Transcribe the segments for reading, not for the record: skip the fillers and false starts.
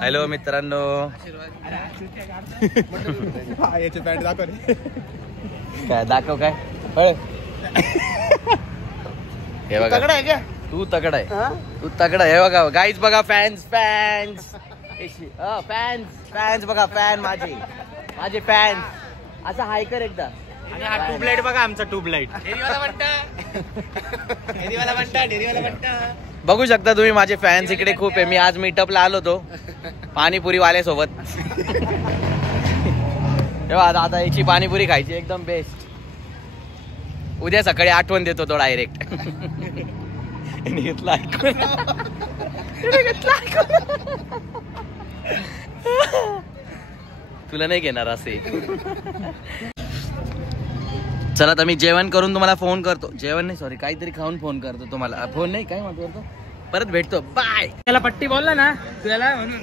Hello मित्रांनो, याची pant दाखव रे. काय दाखव काय? हे बघा, तगडा आहे का? तू तगडा आहे, तू तगडा आहे. हे बघा गाईज, बघा फॅन्स फॅन्स फॅन्स बघा, फॅन माझे फॅन्स. असं हाय कर एकदा. आणि हा ट्यूबलाइट बघा, आमचा ट्यूबलाइट. बघू शकता तुम्ही, माझे फॅन्स इकडे खूप आहे. मी आज मीटअपला आलो होतो पाणीपुरी वाल्यासोबत. तेव्हा आता याची पाणीपुरी खायची एकदम बेस्ट. उद्या सकाळी आठवण देतो तो डायरेक्ट. तुला नाही घेणार असे. चला तर मी जेवण करून तुम्हाला फोन करतो. जेवण नाही, सॉरी, काहीतरी खाऊन फोन करतो तुम्हाला. फोन नाही, काय म्हणतो करतो, परत भेटतो. बाय. त्याला पट्टी बोलला ना तुला म्हणून.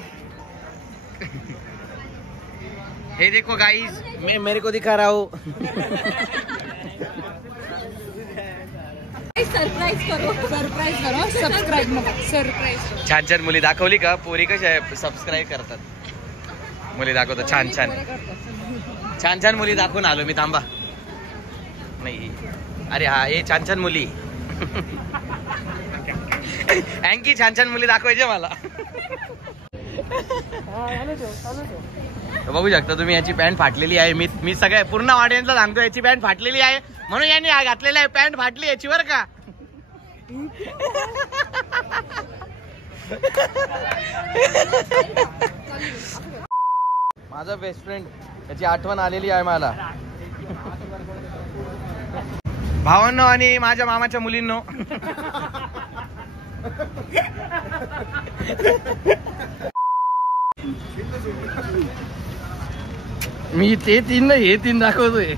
हे देखो गाइस, मैं मेरे को दिखा रहा हूँ. सरप्राईज करो, सबस्क्राईब नको, सरप्राईज. छान छान मुली दाखवली का? पोरी कशा सबस्क्राईब करतात. मुली दाखवतो छान छान मुली दाखवून आलो मी. थांबा, नाही, अरे हा, हे छान छान मुली. अँकी छान छान मुली दाखवायचे मला. बघू शकता तुम्ही, याची पॅन्ट फाटलेली आहे. मी सगळ्या पूर्ण ऑडियन्सला सांगतो, याची पॅन्ट फाटलेली आहे म्हणून यांनी घातलेली आहे. पॅन्ट फाटली याची बरं का. माझा बेस्ट फ्रेंड, याची आठवण आलेली आहे मला. भावांनो आणि माझ्या मामाच्या मुलींनो, मी ते 3 नाही, हे 3 दाखवतोय.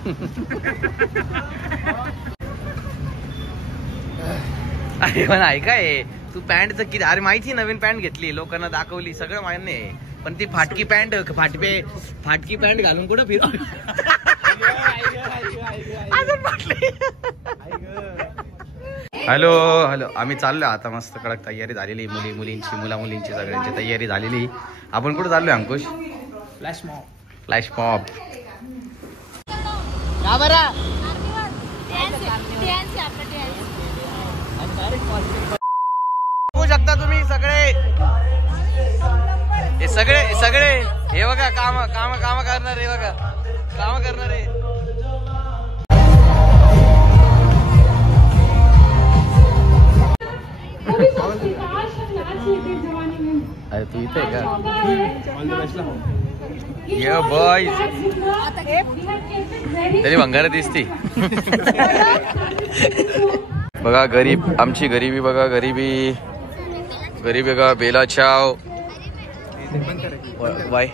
अरे पण ऐकाय, तू पॅन्टचं किती, अरे माहिती नवीन पॅन्ट घेतली, लोकांना दाखवली, सगळं मान्य आहे. पण ती फाटकी पॅन्ट घालून कुठं फिर. हॅलो हॅलो, आम्ही चाललोय आता. मस्त कडक तयारी झालेली, मुलींची मुलींची सगळ्यांची तयारी झालेली. आपण कुठं चाललोय अंकुश? Flash mob. का बरं? बघू शकता तुम्ही सगळे हे बघा, काम करणार आहे बघा, काम करणार आहे. अरे तू इथे आहे का? ये बॉय, तरी भंगार दिसती. बघा गरीब, आमची गरिबी बघा, गरीबी बघा. बेला चाव बाय.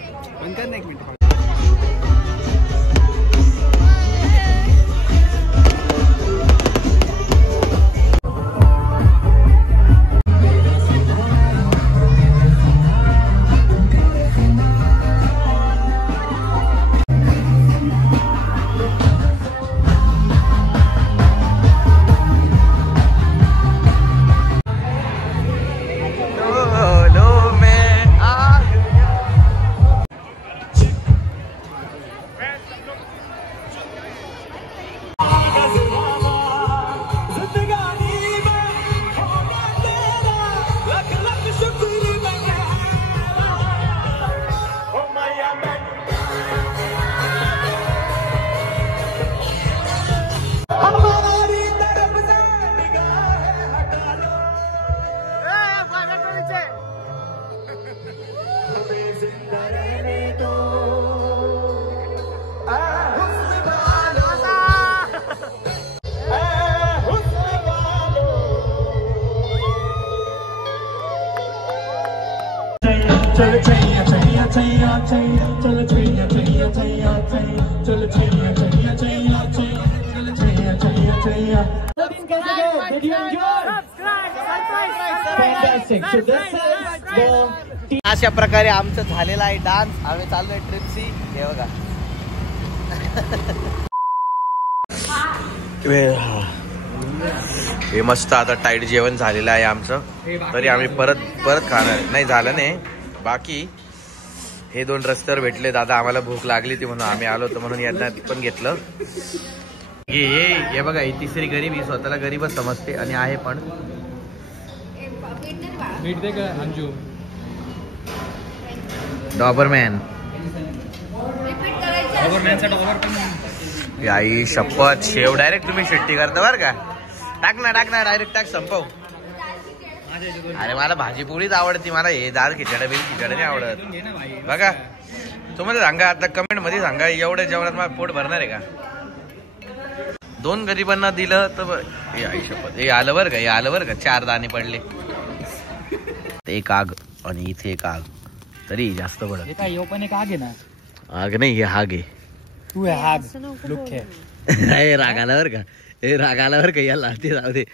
अशा प्रकारे आमचं झालेलं आहे डान्स. आम्ही चाललोय ट्रिपसी. हे बघा, हे मस्त आता टाईट जेवण झालेलं आहे आमचं. तरी आम्ही परत खाणार नाही. झालं नाही बाकी. हे 2 रस्त्यावर भेटले दादा. आम्हाला भूक लागली ती म्हणून आम्ही आलो होतो म्हणून यांना पण घेतलं. हे बघा ही तिसरी गरीब. ही स्वतःला गरीबच समजते आणि आहे पण. मीठ दे का अंजू. डॉबरमॅन आई शपथ. शेव डायरेक्ट तुम्ही शिट्टी करता बरं का. टाक ना डायरेक्ट टाक संपव. अरे मला भाजी पोळीच आवडती. मला हे दाल खिचडा नाही आवडत. बघा तुम्हाला सांगा आता कमेंट मध्ये सांगा एवढ्या जेवणात मला पोट भरणार आहे का. 2 गरिबांना दिलं तर आई शपथ. हे आलं बरं का 4 दाणे पडले. एक आग आणि इथे एक आग तरी जास्त पडत. पण एक आग आहे ना. आग नाही हे हाग आहे. तू आहे हाग लुक आहे. राग आला बरं का. हे राग आला बरं का याला ते राहू दे.